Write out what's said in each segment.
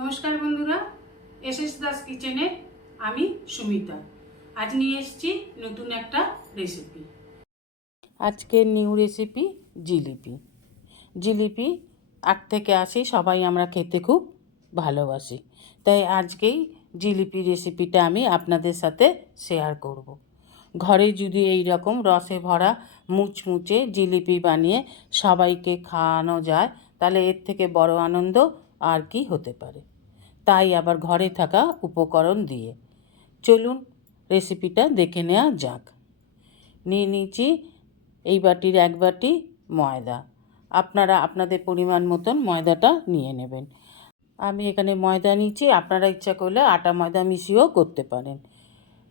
নমস্কার বন্ধুরা, S S Das কিচেনে আমি সুমিতা। আজ নিয়ে এসেছি নতুন একটা রেসিপি আজকের নিউ রেসিপি জিলিপি। জিলিপি আট থেকে আসি সবাই আমরা খেতে খুব ভালোবাসি। তাই আজকেই জিলিপি রেসিপিটা আমি আপনাদের সাথে শেয়ার করব। ঘরে যদি এই রকম রসে ভরা মুচমুচে জিলিপি বানিয়ে সবাইকে খাওয়ানো যায়, তাহলে এর থেকে বড় আনন্দ আর কি হতে পারে। তাই আবার ঘরে থাকা উপকরণ দিয়ে। চলুন রেসিপিটা দেখে নেওয়া যাক। নিয়ে নিয়েছি এই বাটির এক বাটি ময়দা। আপনারা আপনাদের পরিমাণ মতন ময়দাটা নিয়ে নেবেন। আমি এখানে ময়দা নিচ্ছি আপনারা ইচ্ছা করলে আটা ময়দা মিশিয়েও করতে পারেন।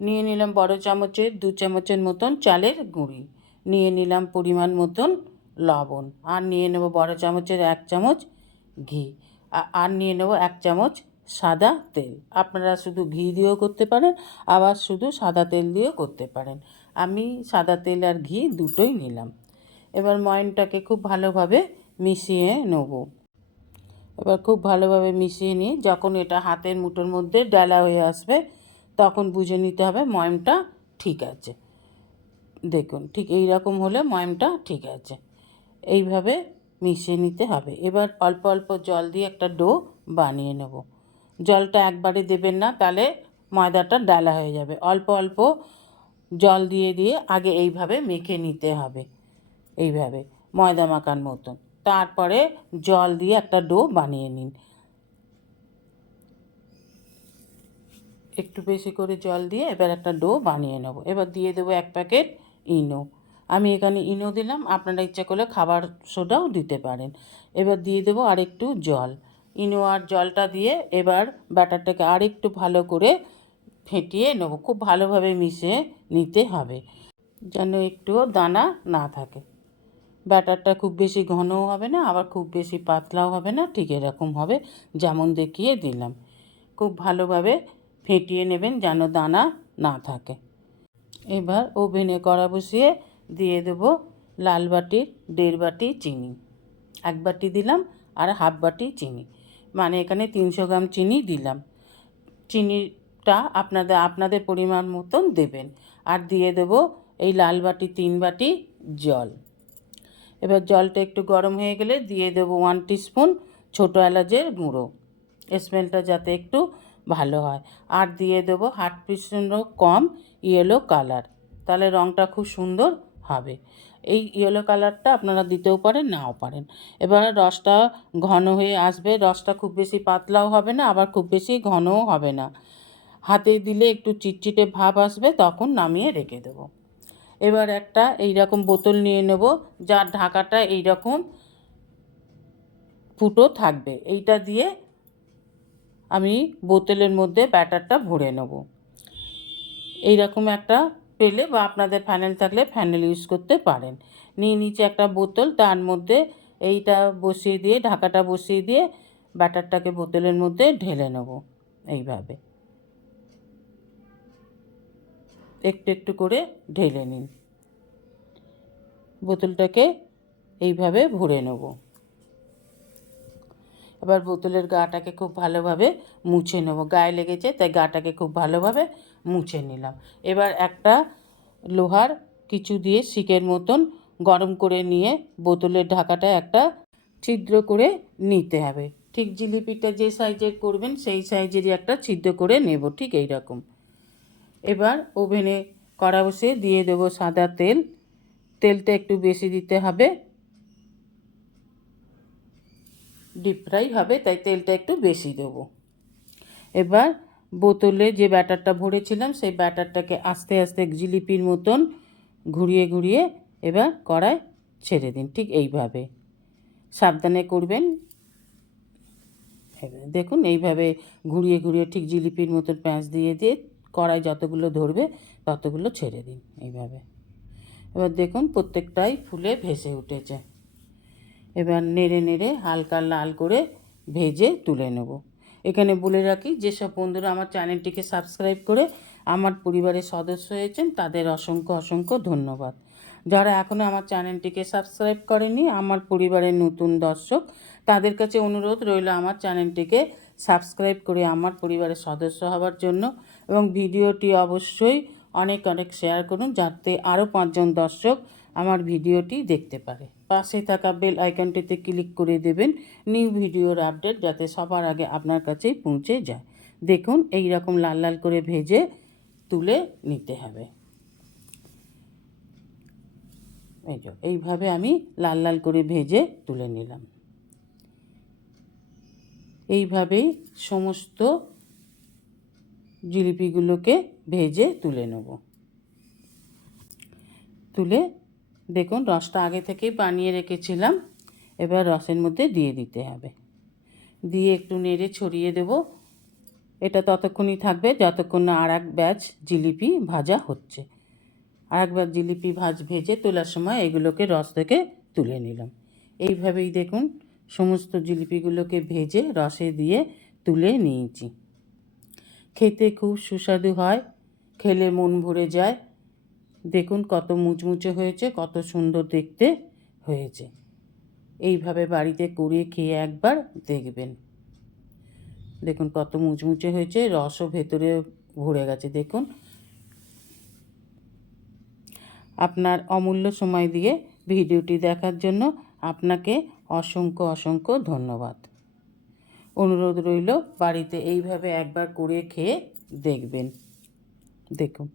নিয়ে নিলাম বড় চামচের, দু চামচের মতন চালের গুঁড়ি। নিয়ে নিলাম পরিমাণ মতন লবণ। আর নিয়ে নেব বড় চামচের এক চামচ ঘি। আর নিয়ে নেব এক চামচ সাদা তেল। আপনারা শুধু ঘি দিয়েও করতে পারেন, আবার শুধু সাদা তেল দিয়েও করতে পারেন। আমি সাদা তেল আর ঘি দুটোই নিলাম। এবার ময়নটাকে খুব ভালোভাবে মিশিয়ে নেব। এবার খুব ভালোভাবে মিশিয়ে নিয়ে যখন এটা হাতের মুঠোর মধ্যে ডালা হয়ে আসবে, তখন বুঝে নিতে হবে ময়মটা ঠিক আছে। দেখুন, ঠিক এই রকম হলে ময়মটা ঠিক আছে। এইভাবে মিশিয়ে নিতে হবে। এবার অল্প অল্প জল দিয়ে একটা ডো বানিয়ে নেব। জলটা একবারে দেবেন না, তাহলে ময়দাটা ডালা হয়ে যাবে। অল্প অল্প জল দিয়ে দিয়ে আগে এইভাবে মেখে নিতে হবে, এইভাবে ময়দা মাখার মতন। তারপরে জল দিয়ে একটা ডো বানিয়ে নিন। একটু বেশি করে জল দিয়ে এবার একটা ডো বানিয়ে নেব। এবার দিয়ে দেবো এক প্যাকেট ইনো। আমি এখানে ইনো দিলাম, আপনারা ইচ্ছা করলে খাবার সোডাও দিতে পারেন। এবার দিয়ে দেবো আর একটু জল। ইনো আর জলটা দিয়ে এবার ব্যাটারটাকে আর একটু ভালো করে ফেটিয়ে নেব। খুব ভালোভাবে মিশিয়ে নিতে হবে, যেন একটুও দানা না থাকে। ব্যাটারটা খুব বেশি ঘনও হবে না, আবার খুব বেশি পাতলাও হবে না, ঠিক এরকম হবে, যেমন দেখিয়ে দিলাম। খুব ভালোভাবে ফেটিয়ে নেবেন, যেন দানা না থাকে। এবার ওভেনে কড়া বসিয়ে দিয়ে দেব লাল বাটির দেড় বাটি চিনি। এক বাটি দিলাম আর হাফ বাটি চিনি। মানে এখানে তিনশো গ্রাম চিনি দিলাম। চিনিটা আপনাদের আপনাদের পরিমাণ মতন দেবেন। আর দিয়ে দেব এই লাল বাটি, তিন বাটি জল। এবার জলটা একটু গরম হয়ে গেলে দিয়ে দেবো ওয়ান টিস্পুন ছোটো এলাচের গুঁড়ো। স্মেলটা যাতে একটু ভালো হয়। আর দিয়ে দেবো হাফ পিসেরও কম ইয়েলো কালার তাহলে রঙটা খুব সুন্দর হবে। এই ইয়েলো কালারটা আপনারা দিতেও পারেন, নাও পারেন। এবার রসটা ঘন হয়ে আসবে। রসটা খুব বেশি পাতলাও হবে না, আবার খুব বেশি ঘনও হবে না। হাতে দিলে একটু চিটচিটে ভাব আসবে, তখন নামিয়ে রেখে দেবো। এবার একটা এই রকম বোতল নিয়ে নেব, যার ঢাকাটা এই রকম ফুটো থাকবে। এইটা দিয়ে আমি বোতলের মধ্যে ব্যাটারটা ভরে নেব। এইরকম একটা পেলে বা আপনাদের ফ্যানেল থাকলে ফ্যানেল ইউজ করতে পারেন। নিয়ে নিচে একটা বোতল, তার মধ্যে এইটা বসিয়ে দিয়ে, ঢাকাটা বসিয়ে দিয়ে ব্যাটারটাকে বোতলের মধ্যে ঢেলে নেব এইভাবে। একটু একটু করে ঢেলে নিন। বোতলটাকে এইভাবে ভরে নেব। এবার বোতলের গাটাকে খুব ভালোভাবে মুছে নেব। গায়ে লেগেছে, তাই গাটাকে খুব ভালোভাবে মুছে নিলাম। এবার একটা লোহার কিছু দিয়ে শিকের মতন গরম করে নিয়ে বোতলের ঢাকাটা একটা ছিদ্র করে নিতে হবে। ঠিক জিলিপিটা যে সাইজের করবেন, সেই সাইজেরই একটা ছিদ্র করে নেব, ঠিক এই রকম এবার ওভেনে কড়া বসে দিয়ে দেবো সাদা তেল। তেলটা একটু বেশি দিতে হবে। ডিপ ফ্রাই হবে, তাই তেলটা একটু বেশি দেবো। এবার বোতলে যে ব্যাটারটা ভরেছিলাম, সেই ব্যাটারটাকে আস্তে আস্তে জিলিপির মতন ঘুরিয়ে ঘুরিয়ে এবার কড়ায় ছেড়ে দিন, ঠিক এইভাবে। সাবধানে করবেন। দেখুন, এইভাবে ঘুরিয়ে ঘুরিয়ে ঠিক জিলিপির মতন প্যাঁচ দিয়ে দিয়ে কড়াই যতগুলো ধরবে, ততগুলো ছেড়ে দিন, এইভাবে। এবার দেখুন, প্রত্যেকটাই ফুলে ভেসে উঠেছে। এবার নেড়ে নেড়ে হালকা লাল করে ভেজে তুলে নেব। এখানে বলে রাখি, যেসব বন্ধুরা আমার চ্যানেলটিকে সাবস্ক্রাইব করে আমার পরিবারের সদস্য হয়েছেন, তাদের অসংখ্য অসংখ্য ধন্যবাদ। যারা এখনও আমার চ্যানেলটিকে সাবস্ক্রাইব করেনি আমার পরিবারের নতুন দর্শক, তাদের কাছে অনুরোধ রইল আমার চ্যানেলটিকে সাবস্ক্রাইব করে আমার পরিবারের সদস্য হওয়ার জন্য এবং ভিডিওটি অবশ্যই অনেক অনেক শেয়ার করুন, যাতে আরও পাঁচজন দর্শক আমার ভিডিওটি দেখতে পারে। পাশে থাকা বেল আইকনটিতে ক্লিক করে দেবেন নিউ ভিডিওর আপডেট যাতে সবার আগে আপনার কাছেই পৌঁছে যায়। দেখুন, এই রকম লাল লাল করে ভেজে তুলে নিতে হবে। এই যে, এইভাবে আমি লাল লাল করে ভেজে তুলে নিলাম। এইভাবেই সমস্ত জিলিপিগুলোকে ভেজে তুলে নেব। তুলে দেখুন, রসটা আগে থেকেই বানিয়ে রেখেছিলাম। এবার রসের মধ্যে দিয়ে দিতে হবে। দিয়ে একটু নেড়ে ছড়িয়ে দেব। এটা ততক্ষণই থাকবে যতক্ষণ না আর এক ব্যাচ জিলিপি ভাজা হচ্ছে। আর একবার জিলিপি ভাজ ভেজে তোলার সময় এগুলোকে রস থেকে তুলে নিলাম। এইভাবেই দেখুন, সমস্ত জিলিপিগুলোকে ভেজে রসে দিয়ে তুলে নিয়েছি। খেতে খুব সুস্বাদু হয়, খেলে মন ভরে যায়। দেখুন কত মুচমুচে হয়েছে, কত সুন্দর দেখতে হয়েছে। এইভাবে বাড়িতে করে খেয়ে একবার দেখবেন। দেখুন কত মুচমুচে হয়েছে, রসও ভেতরে ভরে গেছে, দেখুন। আপনার অমূল্য সময় দিয়ে ভিডিওটি দেখার জন্য আপনাকে অসংখ্য অসংখ্য ধন্যবাদ। অনুরোধ রইল বাড়িতে এইভাবে একবার করে খেয়ে দেখবেন। দেখুন।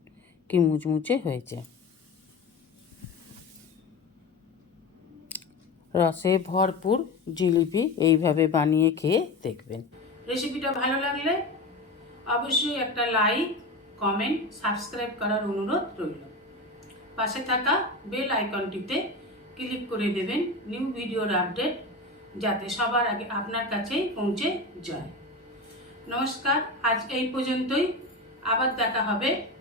কি মুচমুচে হয়েছে? রসে ভরপুর জিলিপি এইভাবে বানিয়ে খেয়ে দেখবেন। রেসিপিটা ভালো লাগলে অবশ্যই একটা লাইক, কমেন্ট, সাবস্ক্রাইব করার অনুরোধ রইল। পাশে থাকা বেল আইকনটিতে ক্লিক করে দেবেন নিউ ভিডিওর আপডেট যাতে সবার আগে আপনার কাছেই পৌঁছে যায়। নমস্কার, আজ এই পর্যন্তই। আবার দেখা হবে